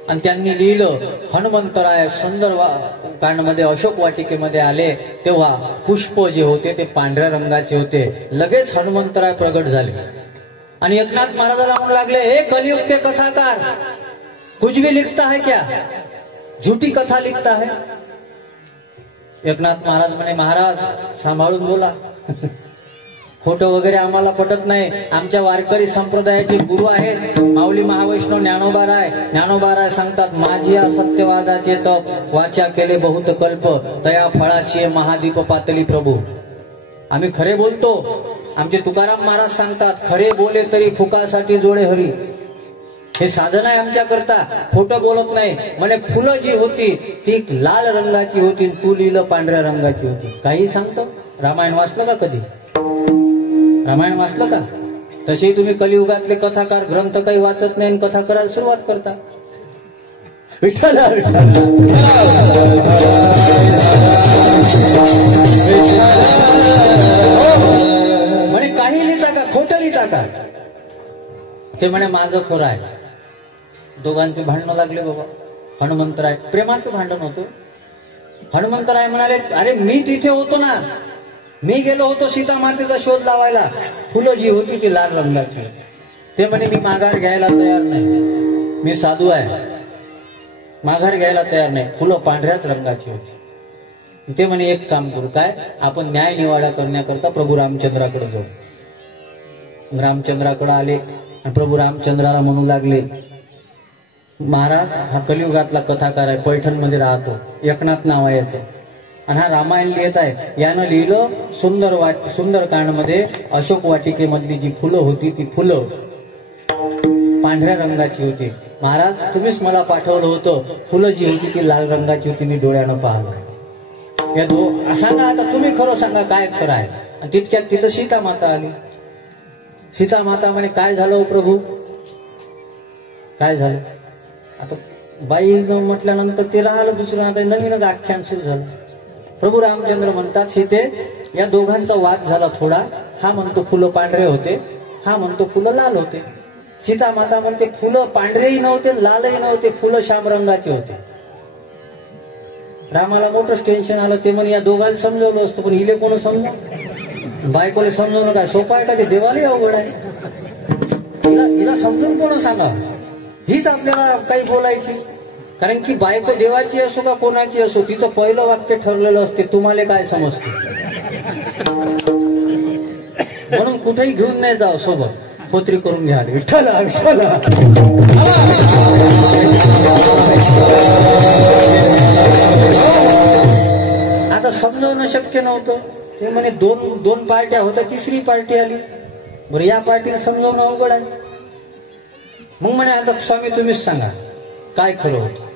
आणि त्यांनी लिहिलं, हनुमंतराय सुंदर कांडमध्ये अशोक वाटिकेमध्ये आले तेव्हा पुष्प जे होते ते पांढऱ्या रंगाचे होते. लगेच हनुमंतराय प्रगट झाले आणि एकनाथ महाराजाला म्हणू लागले, हे कलियुग के कथाकार, कुछ भी लिखता है क्या, झूठी कथा लिखता है. एकनाथ महाराज म्हणे, महाराज सांभाळून बोला, खोटं वगैरे आम्हाला पटत नाही. आमच्या वारकरी संप्रदायाचे गुरु आहेत माऊली महावैष्णव ज्ञानोबाराय सांगतात, माझी या सत्यवादाचे तप वाचा केले बहुत कल्प, तया फळाची महादीप पातली प्रभू. आम्ही खरे बोलतो. आमचे तुकाराम महाराज सांगतात, खरे बोले तरी फुकासाठी जोडे हरी. हे साधन आहे आमच्याकरता, खोटं बोलत नाही. म्हणे फुलं जी होती ती लाल रंगाची होती, तू लिहिलं पांढऱ्या रंगाची होती. काही सांगतो. रामायण वाचलं का कधी? रामायण वाचलं का? तसे तुम्ही कलियुगातले कथाकार ग्रंथ काही वाचत नाही आणि कथा करायला सुरुवात करता. विठ्ठल म्हणे काही लिहिता का, खोटं लिहिता का? ते म्हणे माझं खरं आहे. दोघांचे भांडणं लागले बाबा. हनुमंतराय, प्रेमाचं भांडण होतं. हनुमंतराय म्हणाले, अरे मी तिथे होतो ना, मी गेलो होतो सीता मातेचा शोध लावायला. फुलं जी होती ती लाल रंगाची. ते म्हणे मी माघार घ्यायला तयार नाही, मी साधू आहे, माघार घ्यायला तयार नाही. फुलं पांढऱ्याच रंगाची होती. ते म्हणे एक काम करू, काय आपण न्याय निवाडा करण्याकरता प्रभू रामचंद्राकडे जाऊ. रामचंद्राकडे आले आणि प्रभू रामचंद्राला म्हणू लागले, महाराज हा कलियुगातला कथाकार आहे, पैठणमध्ये राहतो, एकनाथ नाव आहे याचं, आणि हा रामायण लिहित आहे. यानं लिहिलं सुंदरकांडमध्ये अशोक वाटिकेमधली जी फुलं होती ती फुलं पांढऱ्या रंगाची होती. महाराज तुम्हीच मला पाठवलं होतं, फुलं जी होती ती लाल रंगाची होती, मी डोळ्यानं पाहिलं. या सांगा आता तुम्ही खरं सांगा काय खरं आहे. आणि तितक्यात तिथं सीता माता आली. सीता माता म्हणे काय झालं हो प्रभू, काय झालं. आता बाई म्हटल्यानंतर ते राहिलं दुसरं, आता नवीनच आख्यान सुरू झालं. प्रभू रामचंद्र म्हणतात, सीते या दोघांचा वाद झाला थोडा, हा म्हणतो फुलं पांढरे होते, हा म्हणतो फुलं लाल होते. सीता माता म्हणते फुलं पांढरेही नव्हते लालही नव्हते, फुलं श्याम रंगाचे होते. रामाला मोठंच टेन्शन आलं. ते म्हणे या दोघांना समजवलं असतं, पण हिले कोण समजा, बायकोले समजवणं काय सोपं आहे का, ते देवालाही अवघड आहे. हिला समजून कोण सांगा, हीच आपल्याला काही बोलायची. कारण की बायको देवाची असो का कोणाची असो, तिचं पहिलं वाक्य ठरलेलं असते, तुम्हाला काय समजते. म्हणून कुठेही घेऊन नाही जावं सोबत, पोत्री करून घ्या. विठ्ठला विठ्ठला. आता समजवणं शक्य नव्हतं. ते म्हणे दोन पार्ट्या होत्या, तिसरी पार्टी आली. बरं या पार्टीला समजवणं अवघड आहे. मग म्हणे आता स्वामी तुम्हीच सांगा काय खरं होतं.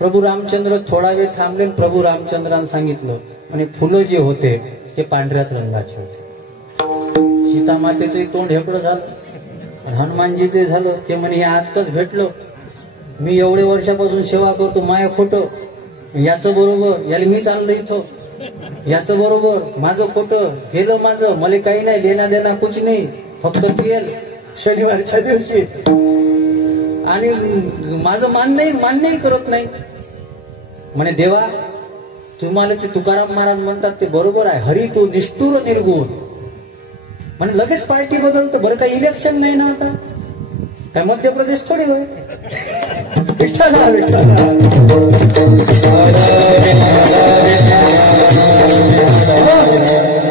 प्रभू रामचंद्र थोडा वेळ थांबले. प्रभू रामचंद्रांनी सांगितलं म्हणे फुलं जे होते ते पांढऱ्याच रंगाचे होते. सीता मातेचंही तोंड हेकडं झालं, हनुमानजीचे झालं. ते म्हणे हे आत्ताच भेटलं, मी एवढे वर्षापासून सेवा करतो, माया खोटं, याचं बरोबर, याला मी चाललं इथं, याचं बरोबर, माझं खोटं, गेलं माझं, मला काही नाही लेना देना कुछ नाही, फक्त पियल शनिवारच्या दिवशी, आणि माझं मान्यही करत नाही. म्हणे देवा तुम्हाला ते तुकाराम महाराज म्हणतात ते बरोबर आहे, हरी तो निष्ठुर निर्गुण. म्हणजे लगेच पार्टी बदलतो. बरं काही इलेक्शन नाही ना आता, काय मध्य प्रदेश थोडी होय.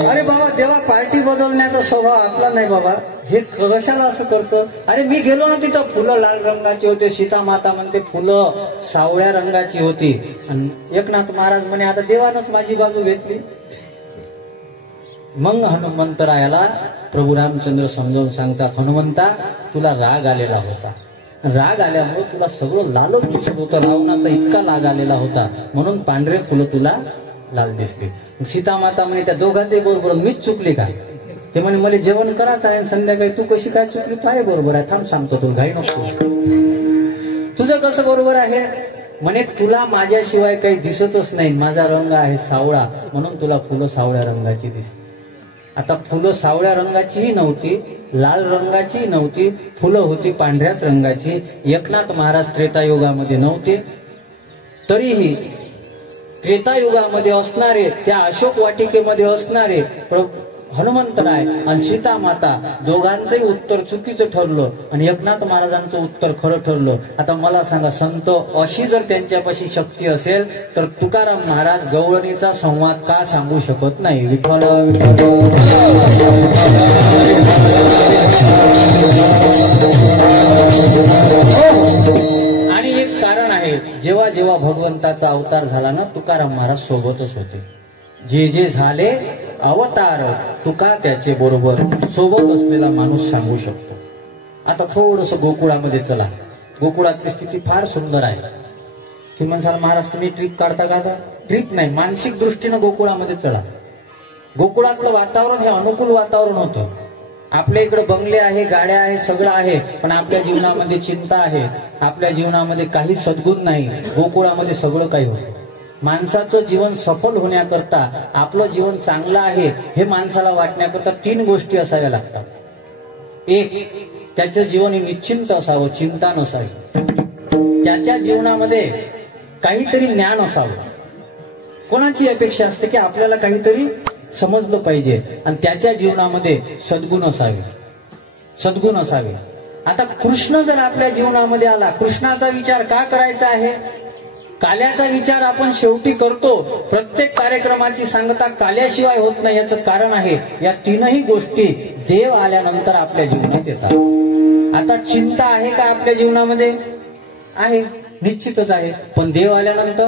अरे बाबा देवा पार्टी बदलण्याचा स्वभाव आपला नाही बाबा, हे कशाला असं करतं. अरे मी गेलो ना तिथं, फुलं लाल रंगाची होते, सीता माता म्हणते फुलं सावळ्या रंगाची होती. आणि एकनाथ महाराज म्हणे आता देवानच माझी बाजू घेतली. मग हनुमंतरायाला प्रभू रामचंद्र समजावून सांगतात, हनुमंता तुला राग आलेला होता, राग आल्यामुळे तुला सगळं लालच दिसत होतं, रावणाचा इतका राग आलेला होता, म्हणून पांढरे फुलं तुला लाल दिसले. सीता माता म्हणे त्या दोघांचे बरोबर मीच चुकली का. ते म्हणे मला जेवण करायचं आहे संध्याकाळी, तू कशी काय चुकली, तू आहे बरोबर आहे, थांब सांगतो तुला, घाई नको. तुझं कसं बरोबर आहे. म्हणे तुला माझ्याशिवाय काही दिसतच नाही, माझा रंग आहे सावळा, म्हणून तुला फुलं सावळ्या रंगाची दिसते. आता फुलं सावळ्या रंगाचीही नव्हती, लाल रंगाची नव्हती, फुलं होती पांढऱ्याच रंगाची. एकनाथ महाराज त्रेतायुगामध्ये नव्हते, तरीही त्रेतायुगामध्ये असणारे, त्या अशोक वाटिकेमध्ये असणारे हनुमंतराय आणि सीता माता दोघांचंही उत्तर चुकीचं ठरलं आणि एकनाथ महाराजांचं उत्तर खरं ठरलं. आता मला सांगा, संत अशी जर त्यांच्यापाशी शक्ती असेल तर तुकाराम महाराज गवळणीचा संवाद का सांगू शकत नाही. विठ्ठल आणि एक कारण आहे, जेव्हा जेव्हा भगवंताचा अवतार झाला ना, तुकाराम महाराज सोबतच होते. जे जे झाले अवतार तुका त्याचे बरोबर, सोबत असलेला माणूस सांगू शकतो. आता थोडस गोकुळामध्ये चला. गोकुळातली स्थिती फार सुंदर आहे. तुम्ही म्हणसाल महाराज तुम्ही ट्रिप काढता का. ट्रिप नाही, मानसिक दृष्टीनं गोकुळामध्ये चला. गोकुळातलं वातावरण हे अनुकूल वातावरण होतं. आपल्या इकडे बंगले आहे, गाड्या आहे, सगळं आहे, पण आपल्या जीवनामध्ये चिंता आहे, आपल्या जीवनामध्ये काही सद्गुण नाही. गोकुळामध्ये सगळं काही होतं. माणसाचं जीवन सफल होण्याकरता, आपलं जीवन चांगलं आहे हे माणसाला वाटण्याकरता 3 गोष्टी असाव्या लागतात. एक, त्याचं जीवन हे निश्चिंत असावं, चिंता नसावी. त्याच्या जीवनामध्ये काहीतरी ज्ञान असावं. कोणाची अपेक्षा असते की आपल्याला काहीतरी समजलं पाहिजे. आणि त्याच्या जीवनामध्ये सद्गुण असावे, सद्गुण असावे. आता कृष्ण जर आपल्या जीवनामध्ये आला, कृष्णाचा विचार का करायचा आहे. काल्याचा विचार आपण शेवटी करतो. प्रत्येक कार्यक्रमाची सांगता काल्याशिवाय होत नाही. याचं कारण आहे या तीनही गोष्टी देव आल्यानंतर आपल्या जीवनात येतात. आता चिंता आहे का आपल्या जीवनामध्ये? आहे, निश्चितच आहे. पण देव आल्यानंतर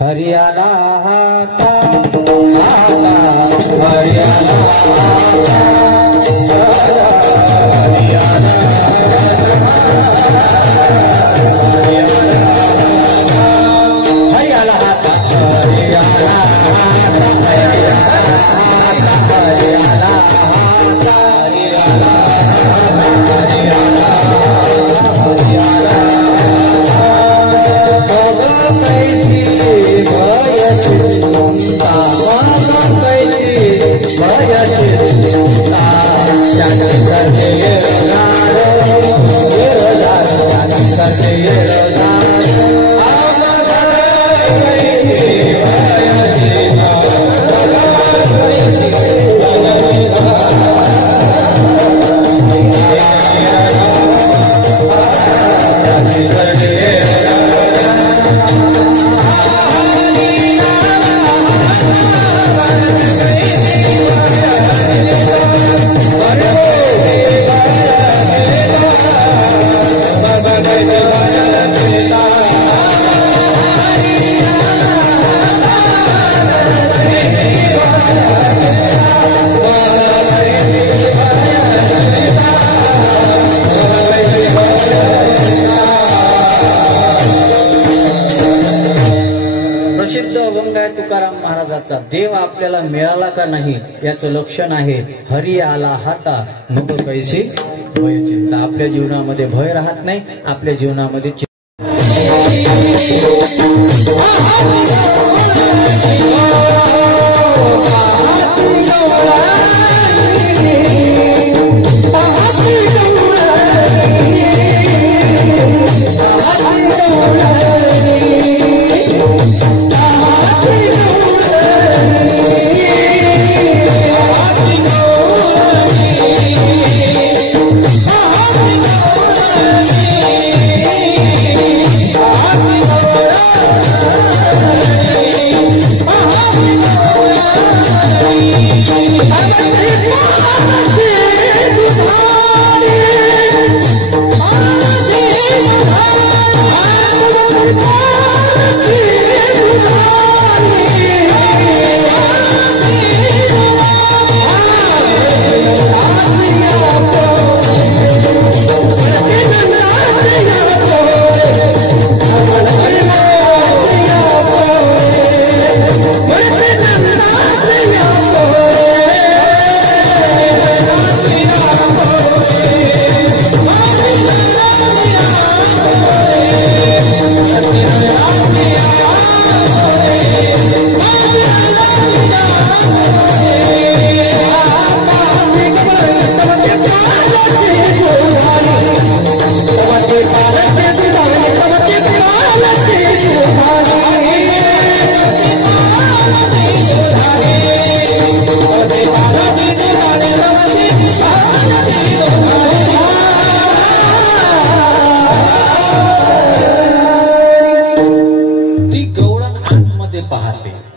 हरी आला हाता हरी आला देव आपल्याला मिळाला का नाही याचं लक्षण आहे हरी आला हाता नको कैसी भय चिंता. आपल्या जीवनामध्ये भय राहत नाही, आपल्या जीवनामध्ये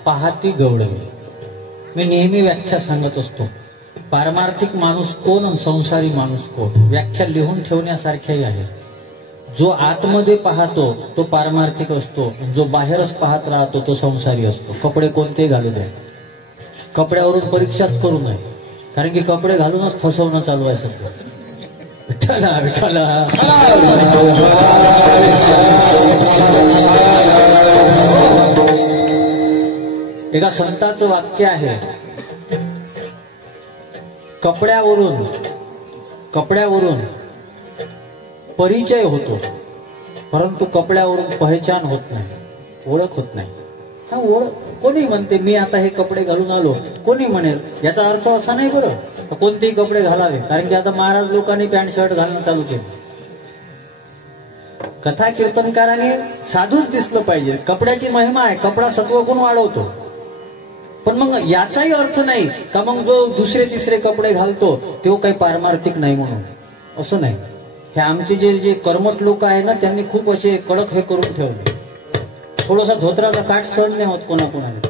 पाहती गवळणी. मी नेहमी व्याख्या सांगत असतो. पारमार्थिक माणूस कोण आणि संसारी माणूस कोण व्याख्या लिहून ठेवण्यासारख्याही आहे. जो आतमध्ये पाहतो तो पारमार्थिक असतो, जो बाहेरच पाहत राहतो तो संसारी असतो. कपडे कोणते घालू द्या, कपड्यावरून परीक्षाच करू नये, कारण की कपडे घालूनच फसवणं चालू आहे सध्या. विठ्ठला विठ्ठला. एका संताचं वाक्य आहे, कपड्यावरून परिचय होतो, परंतु कपड्यावरून पहचान होत नाही, ओळख होत नाही. हा ओळख कोणी म्हणते मी आता हे कपडे घालून आलो, कोणी म्हणेल याचा अर्थ असा नाही बरं कोणतेही कपडे घालावे, कारण की आता महाराज लोकांनी पॅन्ट शर्ट घालणं चालू केलं. कथा कीर्तनकाराने साधूच दिसलं पाहिजे. कपड्याची महिमा आहे, कपडा सत्वगुण वाढवतो. पण मग याचाही अर्थ नाही का मग जो दुसरे तिसरे कपडे घालतो तो काही पारमार्थिक नाही म्हणून, असं नाही. हे आमचे जे कर्मठ लोक आहे ना त्यांनी खूप असे कडक हे करून ठेवले. थोडासा धोत्राचा काठ सहन नाही होत कोणाकोणाला.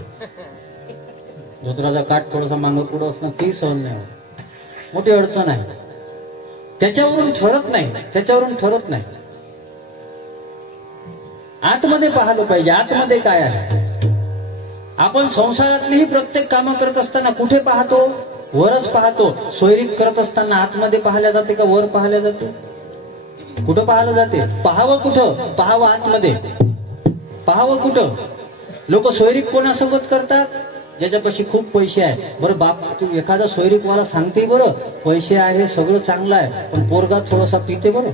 धोत्राचा काठ थोडासा मागं पुढं असणं ती सहन नाही होत, मोठी अडचण आहे. त्याच्यावरून ठरत नाही. आतमध्ये पाहिलं पाहिजे, आतमध्ये काय आहे. आपण संसारातलीही प्रत्येक कामं करत असताना कुठे पाहतो? वरच पाहतो. सोयरीक करत असताना आतमध्ये पाहिल्या जाते का वर पाहिल्या जाते? कुठं पाहिलं जाते? पाहावं कुठं? पाहावं आतमध्ये. पाहावं कुठं? लोक सोयरीक कोणासोबत करतात? ज्याच्यापाशी खूप पैसे आहे. बरं बाप, तू एखादा सोयरीकवाला सांगते बरं पैसे आहे सगळं चांगलं आहे, पण पोरगा थोडासा पिते बरं,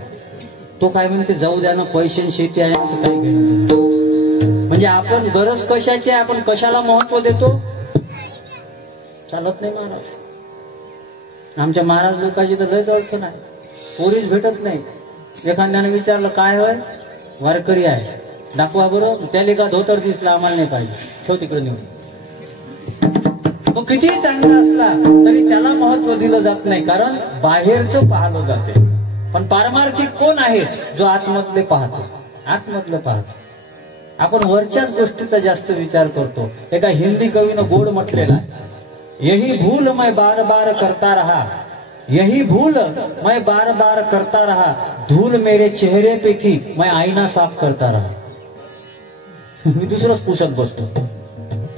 तो काय म्हणते जाऊ द्या ना, पैसे शेती आहे तर काही घेणं. म्हणजे आपण गरज कशाची आहे, आपण कशाला महत्व देतो? चालत नाही महाराज. आमच्या महाराज लोकांची तर लयच अडचण आहे, पोरीच भेटत नाही. एखाद्याने विचारलं काय होय? वारकरी आहे, दाखवा बरं. त्याला का धोतर दिसला, आम्हाला नाही पाहिजे, ठेव तिकडे नेऊन. तो कितीही चांगला असला तरी त्याला महत्व दिलं जात नाही, कारण बाहेरचं पाहिलं जाते. पण पारमार्थिक कोण आहे? जो आतमधले पाहतो. आपण वरच्याच गोष्टीचा जास्त विचार करतो. एका हिंदी कवीनं गोड म्हटलेला आहे, यही भूल मैं बार बार करता रहा, यही भूल मैं बार बार करता रहा, धूल मेरे चेहरे पे थी मैं आईना साफ करता रहा. मी दुसरंच पुसत बसतो.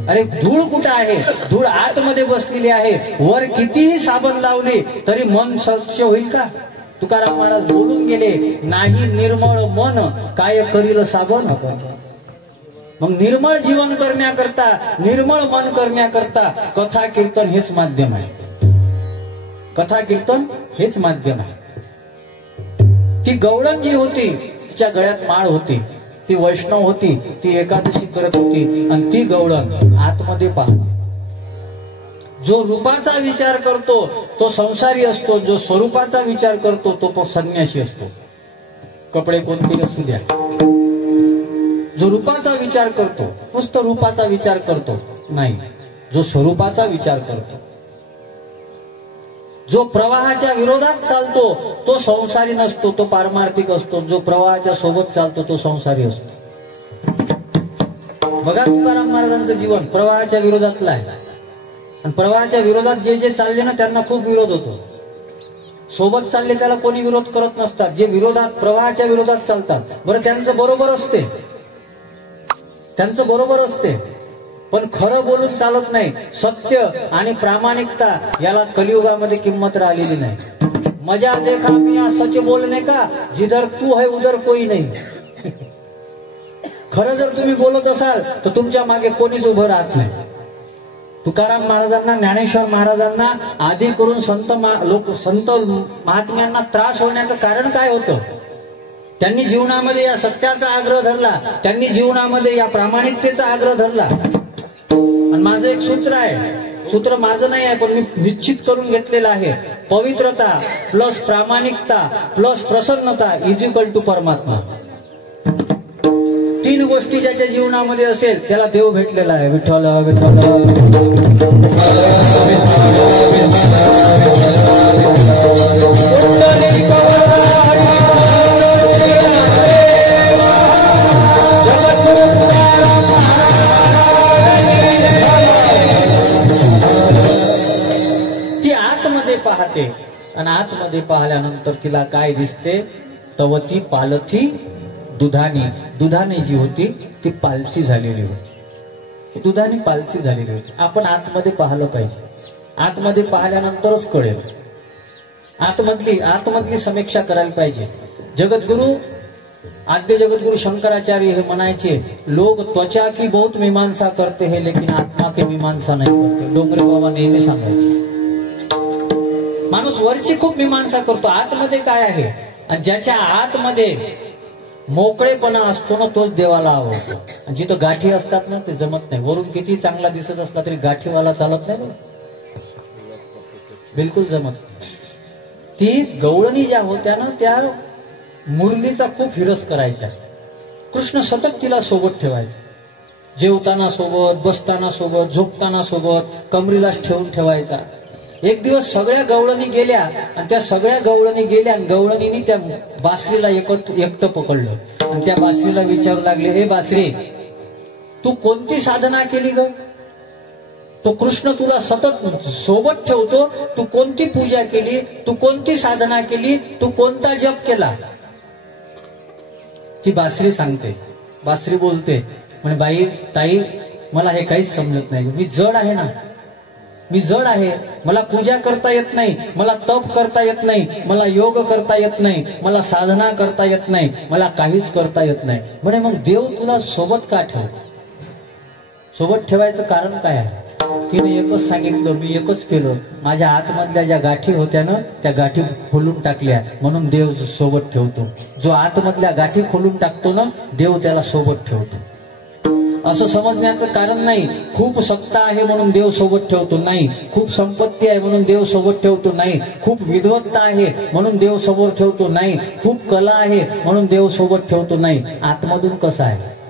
अरे धूळ कुठं आहे? धूळ आतमध्ये बसलेली आहे. वर कितीही साबण लावले तरी मन स्वच्छ होईल का? तुकाराम महाराज बोलून गेले, नाही निर्मळ मन काय करील साबण. मग निर्मळ जीवन करण्याकरता, निर्मळ मन करण्याकरता कथा कीर्तन हेच माध्यम आहे. कथा कीर्तन हेच माध्यम आहे. ती गवळण जी होती तिच्या गळ्यात माळ होती, ती वैष्णव होती, ती एकादशी करत होती, आणि ती गवळण आतमध्ये पाहते. जो रूपाचा विचार करतो तो संसारी असतो, जो स्वरूपाचा विचार करतो तो संन्यासी असतो. कपडे कोणते असू द्या. जो रूपाचा विचार करतो, नुसतं रूपाचा विचार करतो नाही, जो स्वरूपाचा विचार करतो, जो प्रवाहाच्या विरोधात चालतो तो संसारी नसतो, तो पारमार्थिक असतो. जो प्रवाहाच्या सोबत चालतो तो संसारी असतो. बघा तुकाराम महाराजांचं जीवन प्रवाहाच्या विरोधातलं आहे, आणि प्रवाहाच्या विरोधात जे जे चालले ना त्यांना खूप विरोध होतो. सोबत चालले त्याला कोणी विरोध करत नसतात. जे विरोधात, प्रवाहाच्या विरोधात चालतात, बरं त्यांचं बरोबर असते, पण खरं बोलून चालत नाही. सत्य आणि प्रामाणिकता याला कलियुगामध्ये किंमत राहिलेली नाही. मजा देखा मिया सच बोलणे का, जिधर तू है उधर कोई नाही. खरं जर तुम्ही बोलत असाल तर तुमच्या मागे कोणीच उभं राहत नाही. तुकाराम महाराजांना, ज्ञानेश्वर महाराजांना आधी करून संत महात्म्यांना त्रास होण्याचं कारण काय होतं? त्यांनी जीवनामध्ये या सत्याचा आग्रह धरला, त्यांनी जीवनामध्ये या प्रामाणिकतेचा आग्रह धरला. आणि माझं एक सूत्र आहे, सूत्र माझं नाही आहे पण मी निश्चित करून घेतलेलं आहे, पवित्रता प्लस प्रामाणिकता प्लस प्रसन्नता इज इक्वल टू परमात्मा. 3 गोष्टी ज्याच्या जीवनामध्ये असेल त्याला देव भेटलेला आहे. विठ्ठल ती आतमध्ये पाहते, आणि आतमध्ये पाहिल्यानंतर तिला काय दिसते? तव ती पालथी दुधाने जी होती ती पालथी झालेली होती. दुधाने पालथी झालेली होती. आपण आतमध्ये पाहिलं पाहिजे. आतमध्ये पाहिल्यानंतरच कळेल. आतमधली समीक्षा करायला पाहिजे. आद्य जगद्गुरु शंकराचार्य हे म्हणायचे, लोग त्वचा की बहुत मीमांसा करते हैं लेकिन आत्मा की मीमांसा नहीं करते. डोंगरे बाबा नेहमी सांगायचे. माणूस वरची खूप मीमांसा करतो, आतमध्ये काय आहे? आणि ज्याच्या आतमध्ये मोकळेपणा असतो ना तोच देवाला आवडतो. आणि जिथं गाठी असतात ना ते जमत नाही. वरून किती चांगला दिसत असला तरी गाठीवाला चालत नाही, बिलकुल जमत नाही. ती गवळणी ज्या होत्या ना त्या मुरलीचा खूप हिरस करायच्या. कृष्ण सतत तिला सोबत ठेवायचा. जेवताना सोबत, बसताना सोबत, झोपताना सोबत, कमरीलाच ठेवून ठेवायचा. एक दिवस सगळ्या गवळणी गेल्या, आणि त्या सगळ्या गवळणी गेल्या, आणि गवळणीने त्या बासरीला एकटं पकडलं, आणि त्या बासरीला विचारू लागले, हे बासरी तू कोणती साधना केली ग? तो कृष्ण तुला सतत सोबत ठेवतो. तू कोणती पूजा केली, तू कोणती साधना केली, तू कोणता जप केला? ती बासरी सांगते. बासरी बोलते म्हणे, बाई ताई मला हे काहीच समजत नाही. मी जड आहे ना, मी जड आहे. मला पूजा करता येत नाही, मला तप करता येत नाही, मला योग करता येत नाही, मला साधना करता येत नाही, मला काहीच करता येत नाही. म्हणे मग देव तुला सोबत का ठेवतो? सोबत ठेवायचं कारण काय आहे? तिने एकच सांगितलं, मी एकच केलं. माझ्या आतमधल्या ज्या गाठी होत्या ना, त्या गाठी खोलून टाकल्या, म्हणून देव सोबत ठेवतो. जो आतमधल्या गाठी खोलून टाकतो ना, देव त्याला सोबत ठेवतो. असं समजण्याचं कारण नाही खूप सत्ता आहे म्हणून देव सोबत ठेवतो, नाही. खूप संपत्ती आहे म्हणून देव सोबत ठेवतो, नाही. खूप विद्वत्ता आहे म्हणून देव सोबत ठेवतो, नाही. खूप कला आहे म्हणून देव सोबत ठेवतो, नाही. आतमधून कसं आहे?